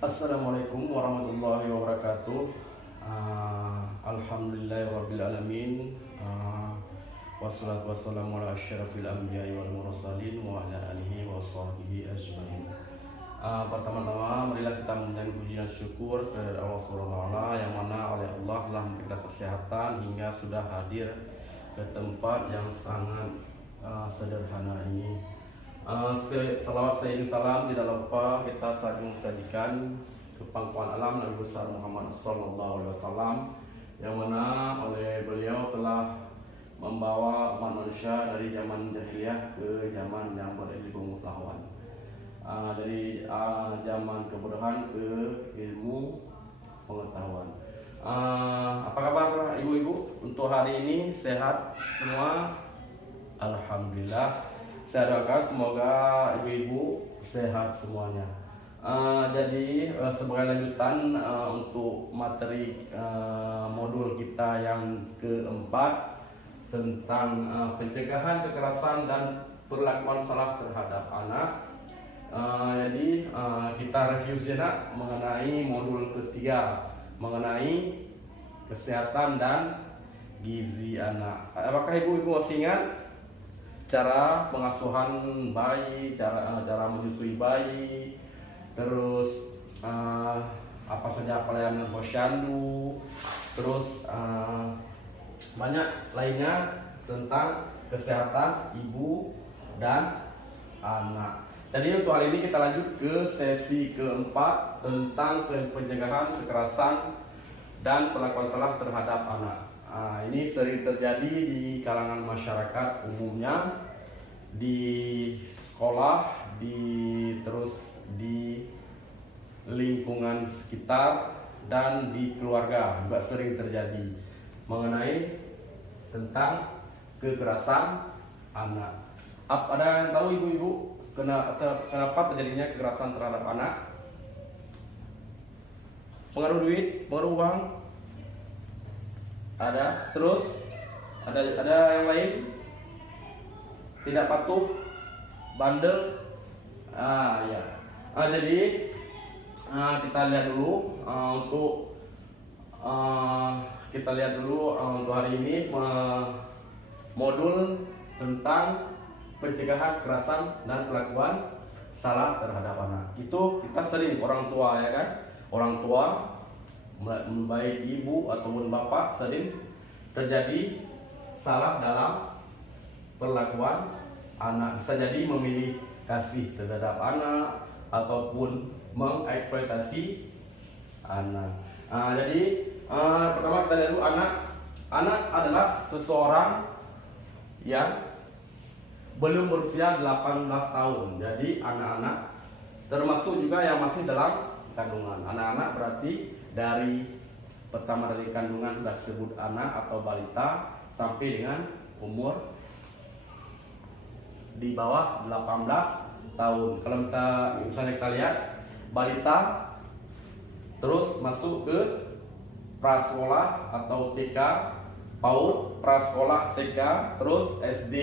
Assalamualaikum warahmatullahi wabarakatuh. Alhamdulillahirabbil alamin. Wassalatu wassalamu ala asyrafil anbiya'i wal mursalin wa ala alihi wa sahbihi ajmain. Pertama-tama marilah kita mengucapkan puji dan syukur kepada Allah Subhanahu wa taala yang mana oleh Allah telah memberikan kesehatan hingga sudah hadir ke tempat yang sangat sederhana ini. Salawat sayyidin salam tidak lupa kita sajikan ke pangkuan alam Nabi besar Muhammad sallallahu alaihi wasallam yang mana oleh beliau telah membawa umat manusia dari zaman jahiliyah ke zaman yang berilmu pengetahuan, dari zaman kebodohan ke ilmu pengetahuan. Apa kabar ibu-ibu untuk hari ini? Sehat semua? Alhamdulillah. Saya doakan semoga ibu-ibu sehat semuanya. Jadi sebagai lanjutan untuk materi modul kita yang keempat tentang pencegahan kekerasan dan perlakuan salah terhadap anak. Jadi kita review sejenak mengenai modul ketiga mengenai kesehatan dan gizi anak. Apakah ibu-ibu masih ingat cara pengasuhan bayi, cara menyusui bayi, terus apa saja pelayanan posyandu, terus banyak lainnya tentang kesehatan ibu dan anak. Jadi untuk hari ini kita lanjut ke sesi keempat tentang pencegahan kekerasan dan perlakuan salah terhadap anak. Ini sering terjadi di kalangan masyarakat umumnya, di sekolah, terus di lingkungan sekitar dan di keluarga juga sering terjadi mengenai tentang kekerasan anak. Ada yang tahu ibu-ibu kenapa terjadinya kekerasan terhadap anak? Pengaruh duit, pengaruh uang? Ada, terus ada yang lain? Tidak patuh, bandel. Ya. Jadi kita lihat dulu untuk hari ini modul tentang pencegahan kekerasan dan perlakuan salah terhadap anak. Itu kita sering orang tua, ya kan? Orang tua baik ibu ataupun bapak sering terjadi salah dalam perlakuan anak. Bisa jadi memilih kasih terhadap anak ataupun mengeksploitasi anak. Jadi pertama kita lihat dulu anak. Anak adalah seseorang yang belum berusia 18 tahun. Jadi anak-anak termasuk juga yang masih dalam kandungan. Anak-anak berarti dari pertama dari kandungan sudah disebut anak atau balita sampai dengan umur di bawah 18 tahun. Kalau misalnya kita lihat balita terus masuk ke prasekolah atau TK, PAUD, prasekolah, TK, terus SD,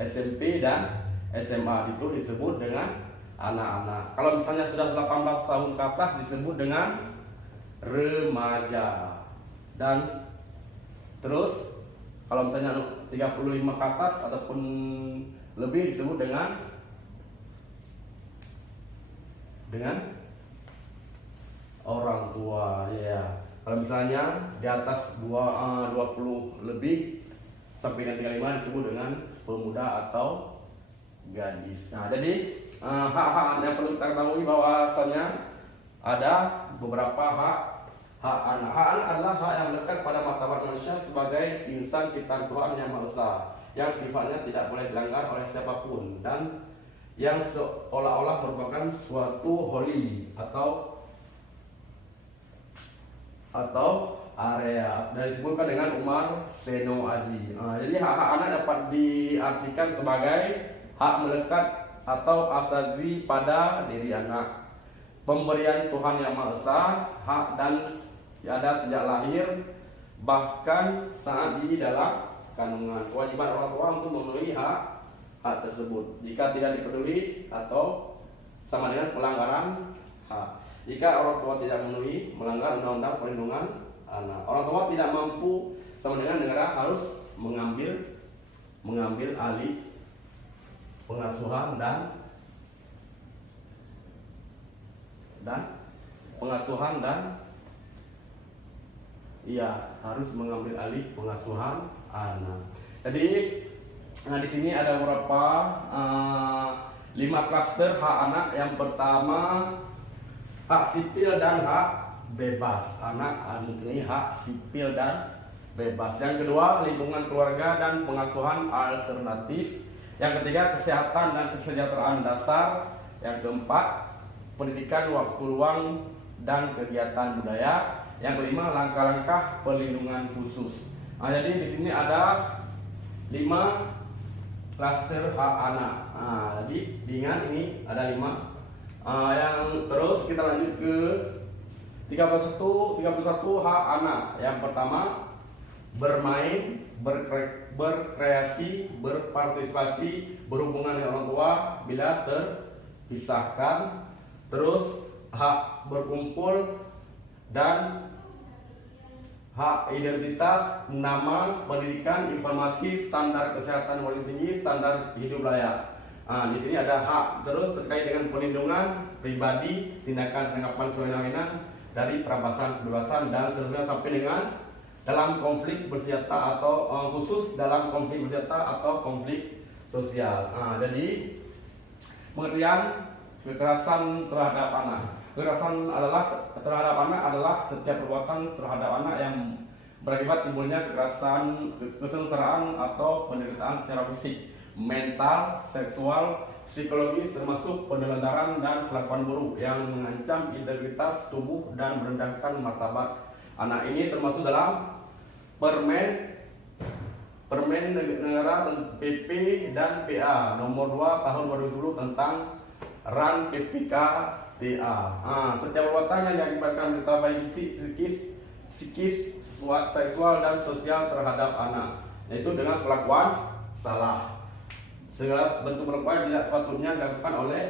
SMP dan SMA, itu disebut dengan anak-anak. Kalau misalnya sudah 18 tahun ke atas disebut dengan remaja. Dan terus kalau misalnya 35 ke atas ataupun lebih disebut dengan orang tua, ya. Kalau misalnya di atas 20 lebih sampai dengan 35 disebut dengan pemuda atau gadis. Nah, jadi hak-hak yang perlu kita ketahui bahwasanya ada beberapa hak anak. Hak anak adalah hak yang melekat pada martabat manusia sebagai insan ciptaan Tuhan yang Maha Esa, yang sifatnya tidak boleh dilanggar oleh siapapun dan yang seolah-olah merupakan suatu holy atau area, dan disebutkan dengan Umar Seno Aji. Jadi hak-hak anak dapat diartikan sebagai hak melekat atau asazi pada diri anak, pemberian Tuhan yang Maha Esa, hak dan ada sejak lahir bahkan saat di dalam kandungan. Kewajiban orang tua untuk memenuhi hak tersebut. Jika tidak dipenuhi atau sama dengan pelanggaran Jika orang tua tidak memenuhi melanggar undang-undang perlindungan anak, orang tua tidak mampu sama dengan negara harus mengambil alih pengasuhan dan harus mengambil alih pengasuhan anak. Jadi di sini ada beberapa 5 klaster hak anak. Yang pertama, hak sipil dan hak bebas. Anak mempunyai hak sipil dan bebas. Yang kedua, lingkungan keluarga dan pengasuhan alternatif. Yang ketiga, kesehatan dan kesejahteraan dasar. Yang keempat, pendidikan, waktu luang dan kegiatan budaya. Yang kelima, langkah-langkah perlindungan khusus. Jadi di sini ada 5 klaster hak anak. Jadi diingat ini ada 5. Yang terus kita lanjut ke 31 hak anak. Yang pertama, bermain, berkreasi, berpartisipasi, berhubungan dengan orang tua bila terpisahkan. Terus hak berkumpul dan hak identitas, nama, pendidikan, informasi, standar kesehatan paling tinggi, standar hidup layak. Di sini ada hak terus terkait dengan perlindungan pribadi, tindakan penangkapan sewenang-wenang dari perampasan kebebasan dan seterusnya sampai dengan dalam konflik bersenjata atau khusus dalam konflik bersenjata atau konflik sosial. Jadi pengertian kekerasan terhadap anak. Kekerasan terhadap anak adalah setiap perbuatan terhadap anak yang berakibat timbulnya kekerasan, kesengsaraan atau penderitaan secara fisik, mental, seksual, psikologis, termasuk penelantaran dan kelakuan buruk yang mengancam integritas tubuh dan merendahkan martabat anak. Ini termasuk dalam Permen Negara PP dan PA nomor 2 tahun 2010 tentang RAN PPK-TA. Setiap perbuatan yang diakibatkan menderita baik psikis, seksual dan sosial terhadap anak, yaitu dengan kelakuan salah. Segala bentuk perlakuan tidak sepatutnya dilakukan oleh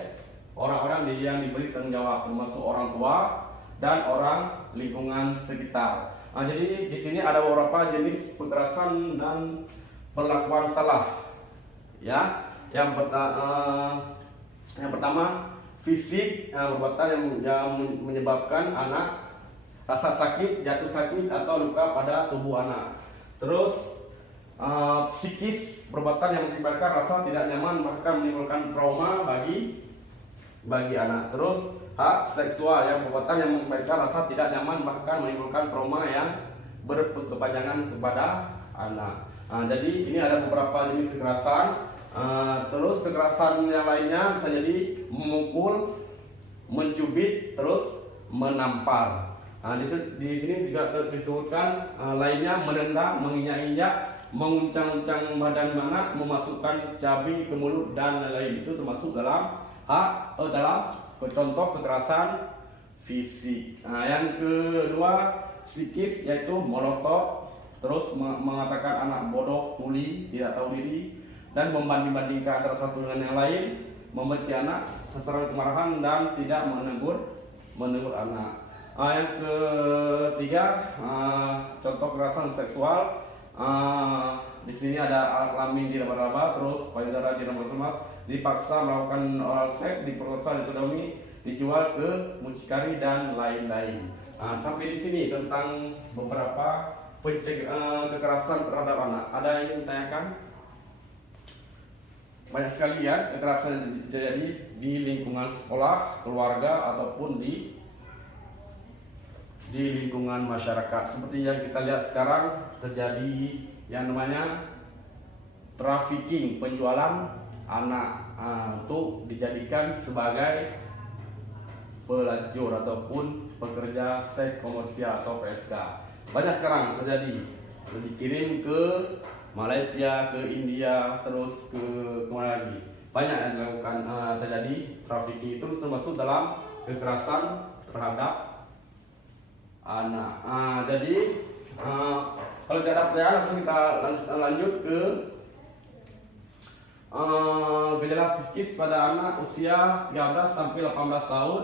orang-orang yang diberi tanggung jawab, termasuk orang tua dan orang lingkungan sekitar. Jadi di sini ada beberapa jenis kekerasan dan perlakuan salah. Yang pertama, fisik, perbuatan yang menyebabkan anak rasa sakit, jatuh sakit atau luka pada tubuh anak. Terus psikis, perbuatan yang mengakibatkan rasa tidak nyaman bahkan menimbulkan trauma bagi anak. Terus hak seksual, yang perbuatan yang mengakibatkan rasa tidak nyaman bahkan menimbulkan trauma yang berkepanjangan kepada anak. Jadi ini ada beberapa jenis kekerasan. Terus kekerasan yang lainnya bisa jadi memukul, mencubit, terus menampar. Di sini juga disebutkan lainnya menendang, menginjak-injak, menguncang-uncang badan anak, memasukkan cabai ke mulut dan lain-lain. Itu termasuk dalam contoh kekerasan fisik. Yang kedua, psikis, yaitu melotot, terus mengatakan anak bodoh, tuli, tidak tahu diri, dan membanding-bandingkan antara satu dengan yang lain, membenci anak, sasaran kemarahan, dan tidak menegur anak. Yang ketiga, contoh kekerasan seksual. Di sini ada alat kelamin diraba-raba, terus payudara diremas-remas, dipaksa melakukan oral seks, diperkosa, disodomi, dijual ke mucikari dan lain-lain. Sampai di sini tentang beberapa kekerasan terhadap anak. Ada yang ingin ditanyakan? Banyak sekali ya kekerasan yang terjadi di lingkungan sekolah, keluarga, ataupun di lingkungan masyarakat. Seperti yang kita lihat sekarang, terjadi yang namanya trafficking, penjualan anak untuk dijadikan sebagai pelacur ataupun pekerja seks komersial atau PSK. Banyak sekarang terjadi, dikirim ke Malaysia, ke India, terus ke kemana lagi. Banyak yang dilakukan terjadi trafficking, itu termasuk dalam kekerasan terhadap anak. Jadi kalau tidak ada pertanyaan, langsung kita lanjut ke gejala psikis pada anak usia 13 sampai 18 tahun.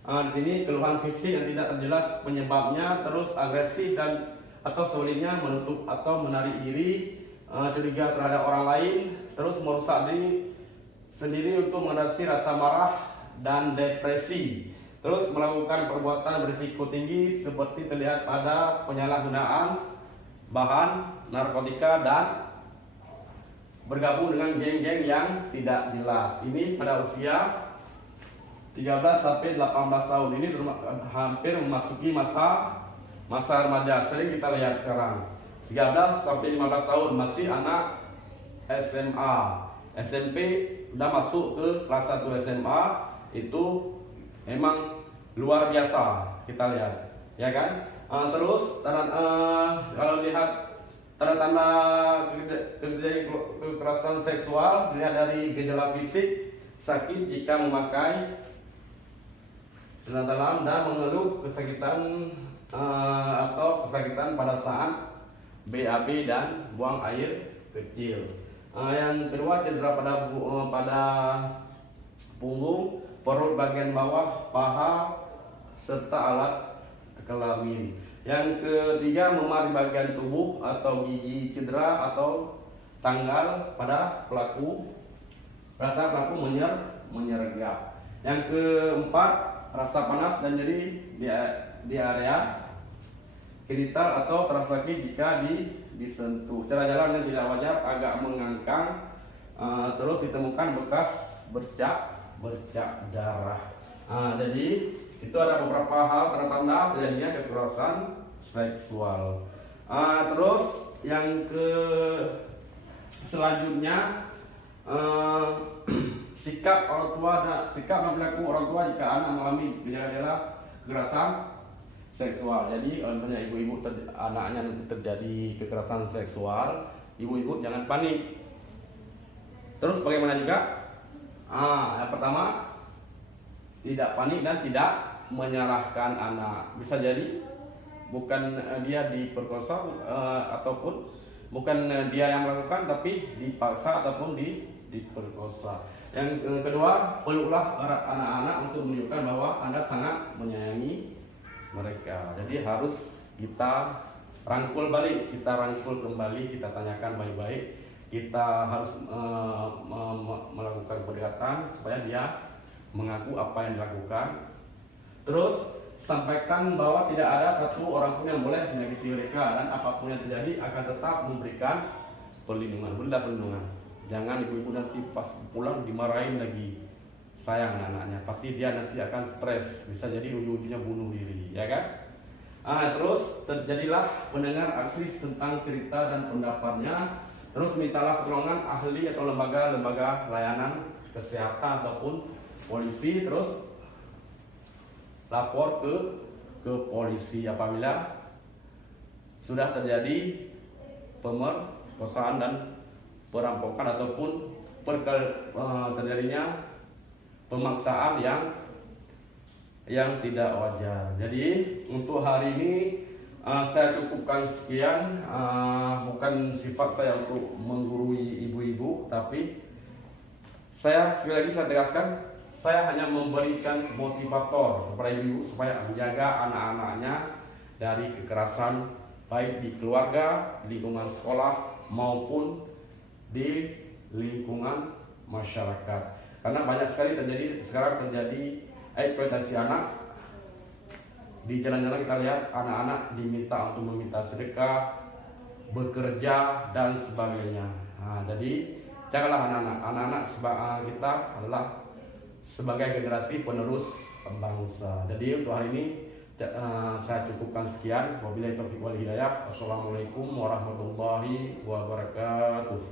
Di sini keluhan fisik yang tidak terjelas penyebabnya, terus agresif dan atau sulitnya menutup atau menarik diri, curiga terhadap orang lain, terus merusak diri sendiri untuk mengatasi rasa marah dan depresi, terus melakukan perbuatan berisiko tinggi seperti terlihat pada penyalahgunaan bahan narkotika dan bergabung dengan geng-geng yang tidak jelas. Ini pada usia 13 sampai 18 tahun. Ini hampir memasuki masa remaja. Sering kita lihat sekarang 13 sampai 15 tahun masih anak SMA, SMP udah masuk ke kelas 1 SMA. Itu memang luar biasa kita lihat, ya kan? Terus kalau lihat tanda-tanda kekerasan seksual, dilihat dari gejala fisik, sakit jika memakai celana dalam dan mengeluh kesakitan atau kesakitan pada saat BAB dan buang air kecil. Yang kedua, cedera pada punggung, perut bagian bawah, paha serta alat kelamin. Yang ketiga, memar di bagian tubuh atau gigi cedera atau tanggal pada pelaku, rasa pelaku menyergap. Yang keempat, rasa panas dan nyeri di area genital atau terasa sakit jika disentuh. Cara jalan yang tidak wajar, agak mengangkang, terus ditemukan bekas bercak darah. Jadi itu ada beberapa hal tanda-tanda terjadinya kekerasan seksual. Terus yang selanjutnya, sikap dan perilaku orang tua jika anak mengalami gejala kekerasan seksual. Jadi contohnya ibu-ibu anaknya nanti terjadi kekerasan seksual, ibu-ibu jangan panik. Terus bagaimana juga? Yang pertama, tidak panik dan tidak menyalahkan anak. Bisa jadi bukan dia diperkosa ataupun bukan dia yang melakukan, tapi dipaksa ataupun diperkosa. Yang kedua, peluklah erat anak-anak untuk menunjukkan bahwa Anda sangat menyayangi mereka. Jadi harus kita rangkul balik, kita rangkul kembali, kita tanyakan baik-baik. Kita harus melakukan pendekatan supaya dia mengaku apa yang dilakukan. Terus sampaikan bahwa tidak ada satu orang pun yang boleh menyakiti mereka, dan apapun yang terjadi akan tetap memberikan perlindungan, benda perlindungan. Jangan ibu-ibu nanti pas pulang dimarahin lagi, sayang anaknya, pasti dia nanti akan stres, bisa jadi ujung-ujungnya bunuh diri, ya kan? Terus terjadilah pendengar aktif tentang cerita dan pendapatnya. Terus mintalah pertolongan ahli atau lembaga layanan kesehatan ataupun polisi. Terus lapor ke polisi apabila sudah terjadi pemerkosaan dan perampokan ataupun terjadinya pemaksaan yang tidak wajar. Jadi untuk hari ini saya cukupkan sekian. Bukan sifat saya untuk menggurui ibu-ibu, tapi saya sekali lagi saya tegaskan, saya hanya memberikan motivator kepada ibu supaya menjaga anak-anaknya dari kekerasan, baik di keluarga, lingkungan sekolah maupun di lingkungan masyarakat. Karena banyak sekali sekarang terjadi eksploitasi anak. Di jalan-jalan kita lihat anak-anak diminta untuk meminta sedekah, bekerja dan sebagainya. Jadi janganlah anak-anak kita adalah sebagai generasi penerus bangsa. Jadi untuk hari ini saya cukupkan sekian. Wabillahi taufiq wal hidayah. Assalamualaikum warahmatullahi wabarakatuh.